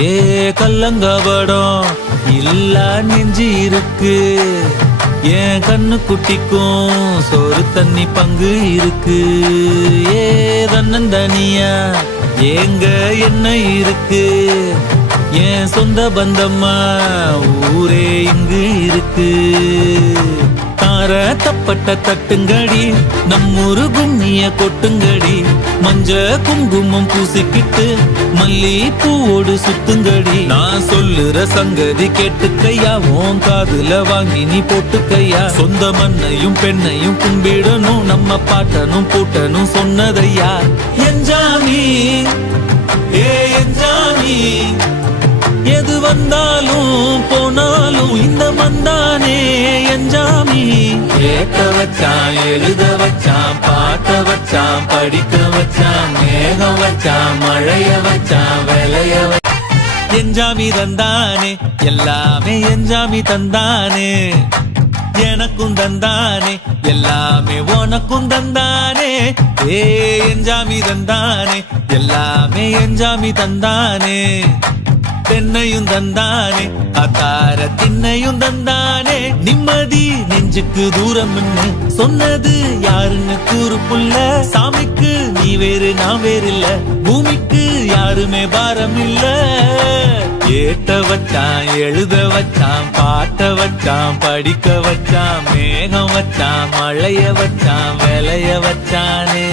ஏ கல்லங்கபடம் இல்ல நெஞ்சு இருக்கு, என் கண்ணு குட்டிக்கும் சோறு தண்ணி பங்கு இருக்கு. ஏ தன்னந்தனியா ஏங்க என்ன இருக்கு, என் சொந்த பந்தம்மா ஊரே இங்கு இருக்கு. தார தப்பட்ட தட்டுங்கடி நம்மூரு கும்மிய கொட்டுங்கடி, மஞ்ச குங்குமம் பூசிக்கிட்டு மல்லி பூவோடு சுத்துங்கடி. நான் சொல்லுற சங்கதி கேட்டுக்கையா, உன் காதுல வாங்கி நீ போட்டுக்கையா. சொந்த மண்ணையும் பெண்ணையும் கும்பிடணும், நம்ம பாட்டனும் பூட்டனும் சொன்னதையா. என்ஜாமி ஏ என்ஜாமி, எது வந்தாலும் போனாலும் இந்த மந்தானே என்ஜாமி. கேட்க வச்சான், எழுத வச்சான், பாட்ட வச்சான், படிக்க வச்சான், மேகம் வச்சான், மழைய வச்சான், விளைய என்ஜாமி தந்தானே, எல்லாமே என்ஜாமி தந்தானே. எனக்கும் தந்தானே, எல்லாமே உனக்கும் தந்தானே. ஏ என்ஜாமி தந்தானே, எல்லாமே என்ஜாமி தந்தானே. தென்னையும் தந்தானே, அத்தார திண்ணையும் தந்தானே. நிம்மதி நெஞ்சுக்கு தூரம் சொன்னது யாருன்னு கூறு புள்ள. சாமிக்கு நீ வேறு நான் வேறு இல்ல, பூமிக்கு யாருமே பாரம் இல்ல. ஏட்ட வச்சான், எழுத வச்சான், பாட்ட வச்சான், படிக்க வச்சான், மேகம் வச்சான், மழைய வச்சான், விளைய வச்சானே.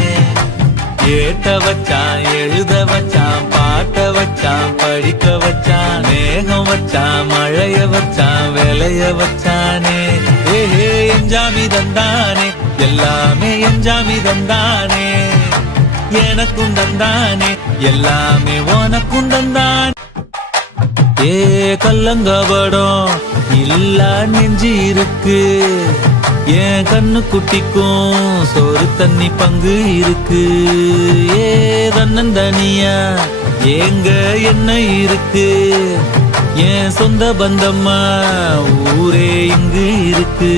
ஏட்ட வச்சான், எழுத வச்சான், பாட்ட வச்சான், படிக்க வச்சான், மேகம் வச்சான், மழைய வச்சான், விளைய வச்சானே. ஏஹே என்ஜாமி தந்தானே, எல்லாமே என்ஜாமி தந்தானே. எனக்கும் தந்தானே, எல்லாமே உனக்கும் தந்தானே. ஏ கல்லங்கபடம் இல்ல நெஞ்சு இருக்கு, என் கண்ணு குட்டிக்கும் சோறு தண்ணி பங்கு இருக்கு. ஏ தன்னந்தனியா ஏங்க என்ன இருக்கு, என் சொந்த பந்தம்மா ஊரே இங்கு இருக்கு.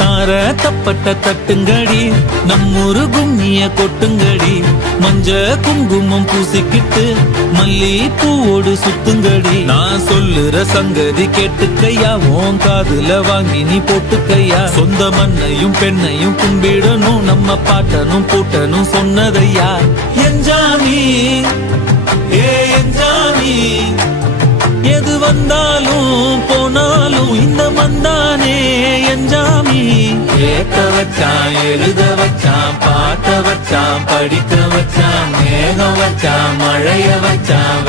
தார தப்பட்ட தட்டுங்கடி நம்மூரு கும்மிய கொட்டுங்கடி, மஞ்ச குங்குமம் பூசிக்கிட்டு மல்லி பூவோடு சுத்துங்கடி. நான் சொல்லுற சங்கதி கேட்டுக்கையா, உன் காதுல வாங்கி நீ போட்டுக்கையா. சொந்த மண்ணையும் பெண்ணையும் கும்பிடணும், நம்ம பாட்டனும் பூட்டனும் சொன்னதையா. என்ஜாமி ஏ என்ஜாமி, எது வந்தாலும் போனாலும் இந்த மந்தானே என்ஜாமி. கேட்க வச்சான், எழுத வச்சான், பாட்ட வச்சான், படிக்க வச்சான், மேகம் வச்சான், மழைய வச்சான்,